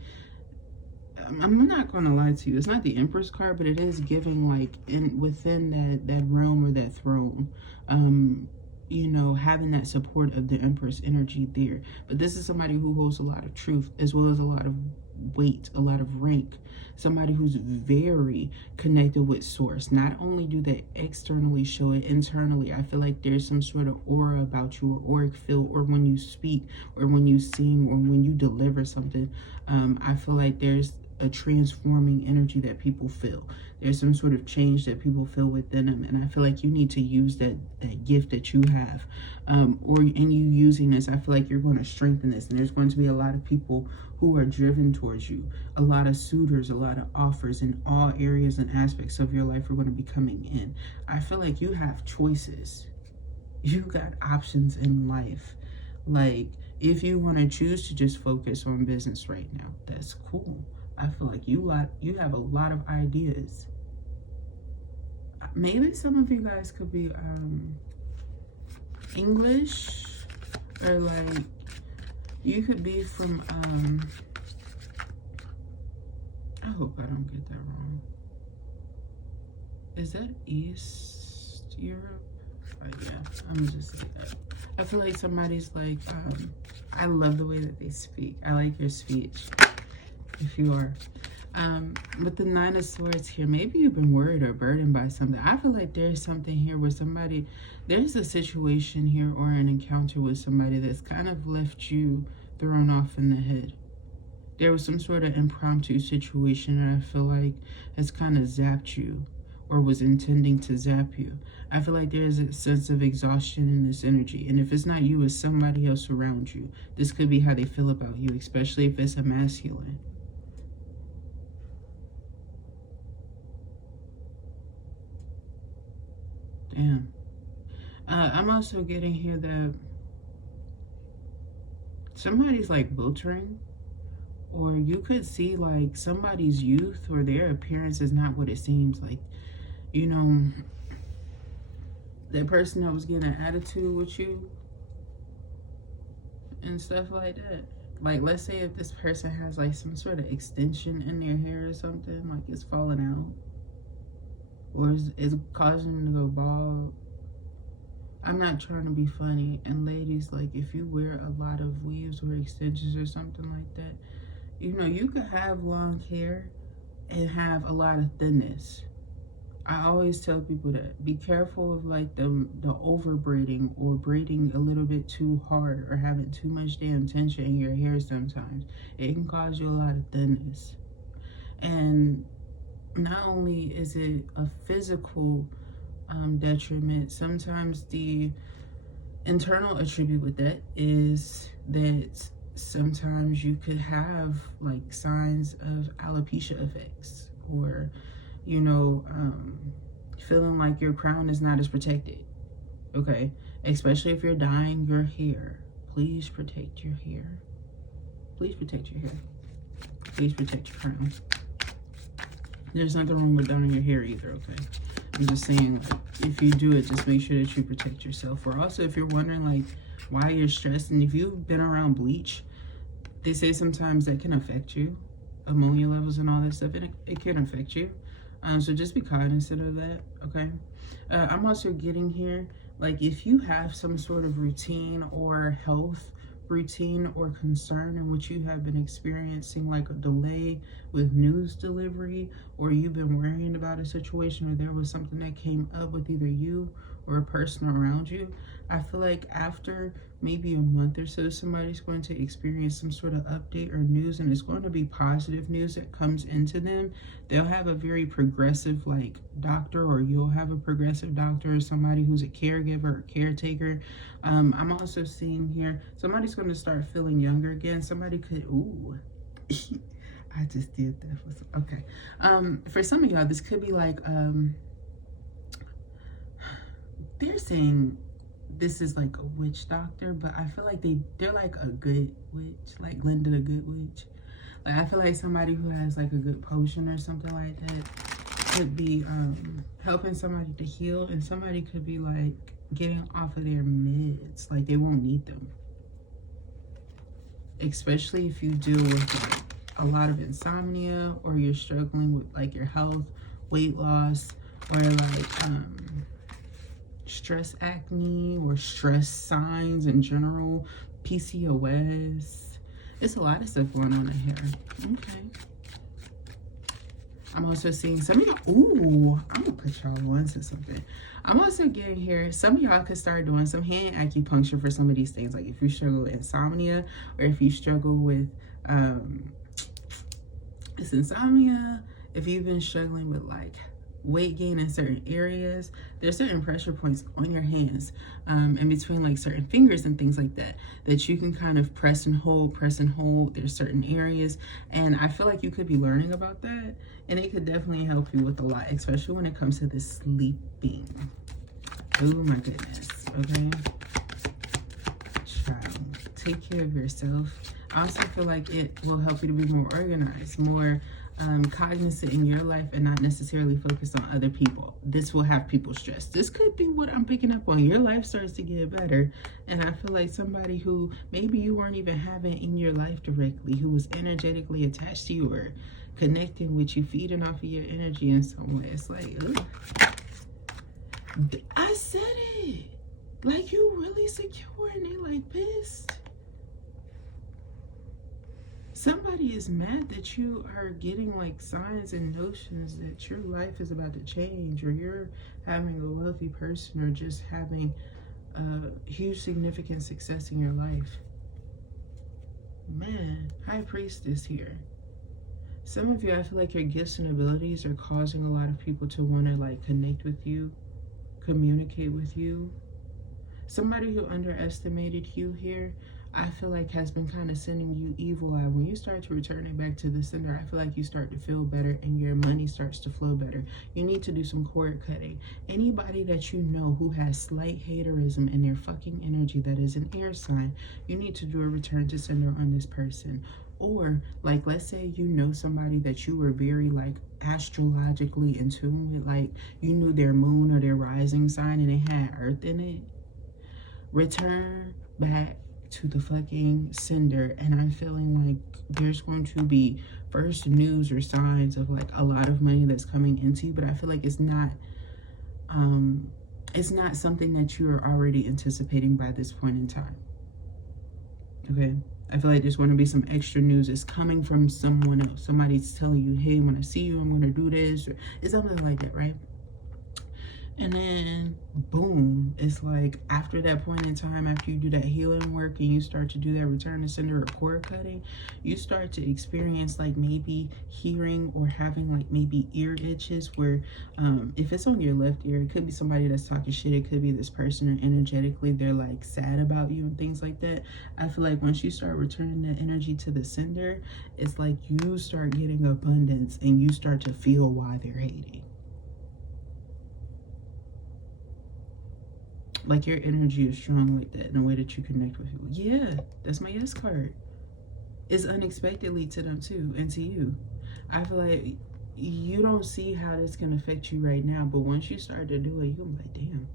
I'm not going to lie to you. It's not the Empress card, but it is giving like within that realm or that throne. You know, having that support of the Empress energy there. But this is somebody who holds a lot of truth as well as a lot of weight, a lot of rank. Somebody who's very connected with source. Not only do they externally show it, internally I feel like there's some sort of aura about you, or auric field, or when you speak, or when you sing, or when you deliver something. I feel like there's a transforming energy that people feel. There's some sort of change that people feel within them, and I feel like you need to use that gift that you have, or in you using this, I feel like you're going to strengthen this, and there's going to be a lot of people who are driven towards you. A lot of suitors, a lot of offers in all areas and aspects of your life are going to be coming in. I feel like you have choices. You got options in life. Like, if you want to choose to just focus on business right now, that's cool. I feel like you have a lot of ideas. Maybe some of you guys could be English, or like you could be from I hope I don't get that wrong. Is that East Europe? Yeah, I'm just say that. I feel like somebody's like I love the way that they speak. I like your speech. If you are with the 9 of Swords here, maybe you've been worried or burdened by something. I feel like there's something here where there's a situation here or an encounter with somebody that's kind of left you thrown off in the head. There was some sort of impromptu situation that I feel like has kind of zapped you, or was intending to zap you. I feel like there's a sense of exhaustion in this energy, and if it's not you, it's somebody else around you. This could be how they feel about you, especially if it's a masculine. Damn. I'm also getting here that somebody's like wiltering, or you could see like somebody's youth or their appearance is not what it seems like. You know, that person that was getting an attitude with you and stuff like that. Like, let's say if this person has like some sort of extension in their hair or something, like it's falling out, or it's causing them to go bald. I'm not trying to be funny, and ladies, like if you wear a lot of weaves or extensions or something like that, you know, you could have long hair and have a lot of thinness. I always tell people that be careful of like the over braiding, or braiding a little bit too hard, or having too much damn tension in your hair. Sometimes it can cause you a lot of thinness. And not only is it a physical detriment, sometimes the internal attribute with that is that sometimes you could have like signs of alopecia effects, or you know, feeling like your crown is not as protected. Okay, especially if you're dyeing your hair. Please protect your hair. Please protect your hair. Please protect your crown. There's nothing wrong with dyeing your hair either, okay? I'm just saying, like, if you do it, just make sure that you protect yourself. Or also, if you're wondering like why you're stressed, and if you've been around bleach, they say sometimes that can affect you, ammonia levels and all that stuff. It can affect you. So just be cognizant of that, okay? I'm also getting here, like if you have some sort of routine or health routine or concern in which you have been experiencing like a delay with news delivery, or you've been worrying about a situation, or there was something that came up with either you or a person around you, I feel like after maybe a month or so, somebody's going to experience some sort of update or news, and it's going to be positive news that comes into them. They'll have a very progressive like doctor, or you'll have a progressive doctor, or somebody who's a caregiver or caretaker. I'm also seeing here somebody's going to start feeling younger again. Somebody could, ooh, I just did that. Okay. For some of y'all, this could be like, they're saying this is like a witch doctor, but I feel like they're like a good witch, like Linda the Good Witch. Like I feel like somebody who has like a good potion or something like that could be helping somebody to heal, and somebody could be like getting off of their meds, like they won't need them. Especially if you deal with like a lot of insomnia, or you're struggling with like your health, weight loss, or like stress acne or stress signs in general, PCOS. It's a lot of stuff going on in here. Okay. I'm also seeing some of y'all. Ooh, I'm gonna put y'all on to something. I'm also getting here. Some of y'all could start doing some hand acupuncture for some of these things. Like if you struggle with insomnia, or if you struggle with it's insomnia, if you've been struggling with like weight gain in certain areas, there's certain pressure points on your hands in between like certain fingers and things like that, that you can kind of press and hold. There's certain areas, and I feel like you could be learning about that, and it could definitely help you with a lot, especially when it comes to this sleeping. Oh my goodness. Okay, child, take care of yourself. I also feel like it will help you to be more organized, more cognizant in your life, and not necessarily focused on other people. This will have people stressed. This could be what I'm picking up on. Your life starts to get better, and I feel like somebody who maybe you weren't even having in your life directly, who was energetically attached to you or connecting with you, feeding off of your energy in some way. It's like, ugh. I said it. Like, you really secure, and they like pissed. Somebody is mad that you are getting like signs and notions that your life is about to change, or you're having a wealthy person, or just having huge significant success in your life. Man, High Priestess here. Some of you, I feel like your gifts and abilities are causing a lot of people to want to like connect with you, communicate with you. Somebody who underestimated you here, I feel like has been kind of sending you evil eye. When you start to return it back to the sender, I feel like you start to feel better and your money starts to flow better. You need to do some cord cutting. Anybody that you know who has slight haterism in their fucking energy that is an air sign, you need to do a return to sender on this person. Or like, let's say you know somebody that you were very like astrologically in tune with, like you knew their moon or their rising sign and it had earth in it. Return back to the fucking sender, and I'm feeling like there's going to be first news or signs of like a lot of money that's coming into you, but I feel like it's not something that you're already anticipating by this point in time. Okay, I feel like there's going to be some extra news that's coming from someone else. Somebody's telling you, hey, when I see you, I'm going to do this, or it's something like that, right? And then boom, it's like after that point in time, after you do that healing work and you start to do that return to sender or cord cutting, you start to experience like maybe hearing or having like maybe ear itches where if it's on your left ear, it could be somebody that's talking shit, it could be this person, or energetically they're like sad about you and things like that. I feel like once you start returning that energy to the sender, it's like you start getting abundance and you start to feel why they're hating. Like your energy is strong like that in the way that you connect with people. Yeah, that's my yes card. It's unexpectedly to them too, and to you. I feel like you don't see how this can affect you right now, but once you start to do it, you'll be like, damn.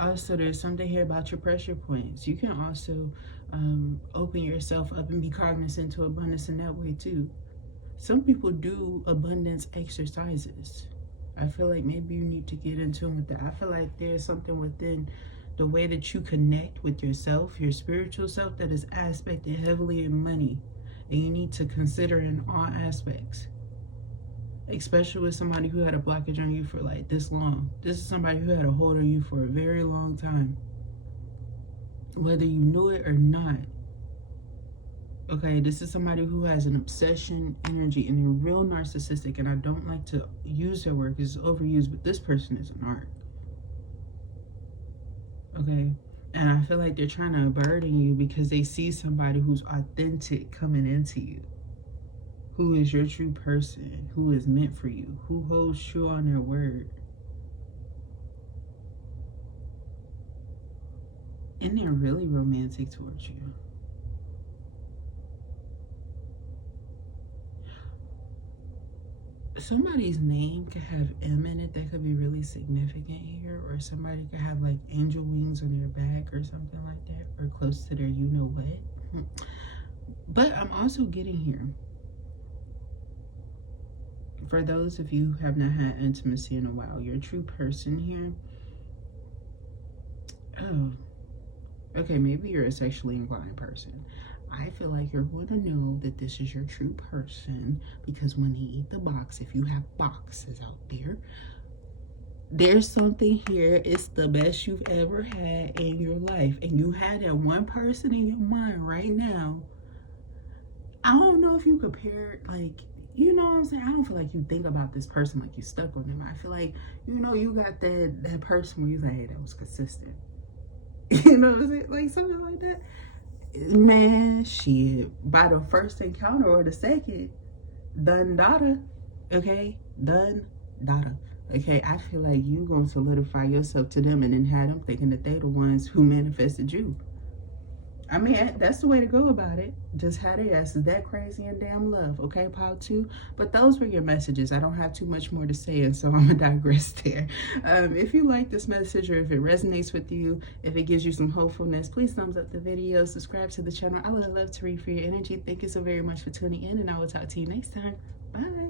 Also, there's something here about your pressure points. You can also open yourself up and be cognizant to abundance in that way too. Some people do abundance exercises. I feel like maybe you need to get in tune with that. I feel like there's something within the way that you connect with yourself, your spiritual self, that is aspected heavily in money. And you need to consider in all aspects. Especially with somebody who had a blockage on you for like this long. This is somebody who had a hold on you for a very long time. Whether you knew it or not. Okay, this is somebody who has an obsession energy and they're real narcissistic, and I don't like to use that word because it's overused, but this person is an narc. Okay, and I feel like they're trying to burden you because they see somebody who's authentic coming into you, who is your true person, who is meant for you, who holds true on their word. And they're really romantic towards you. somebody's name could have M in it. That could be really significant here. Or somebody could have like angel wings on their back or something like that, or close to their you know what. But I'm also getting here, for those of you who have not had intimacy in a while, your true person here. Oh, okay, maybe you're a sexually inclined person. I feel like you're going to know that this is your true person, because when they eat the box, if you have boxes out there, there's something here. It's the best you've ever had in your life. And you had that one person in your mind right now. I don't know if you compare, like, you know what I'm saying? I don't feel like you think about this person like you stuck on them. I feel like, you know, you got that person where you're like, hey, that was consistent. You know what I'm saying? Like something like that. Man, shit. By the first encounter or the second, done data. Okay? Done data. Okay? I feel like you gonna solidify yourself to them and then have them thinking that they the ones who manifested you. I mean, that's the way to go about it. Just have their asses that crazy and damn love. Okay, part 2. But those were your messages. I don't have too much more to say, and so I'm going to digress there. If you like this message, or if it resonates with you, if it gives you some hopefulness, please thumbs up the video, subscribe to the channel. I would love to read for your energy. Thank you so very much for tuning in, and I will talk to you next time. Bye.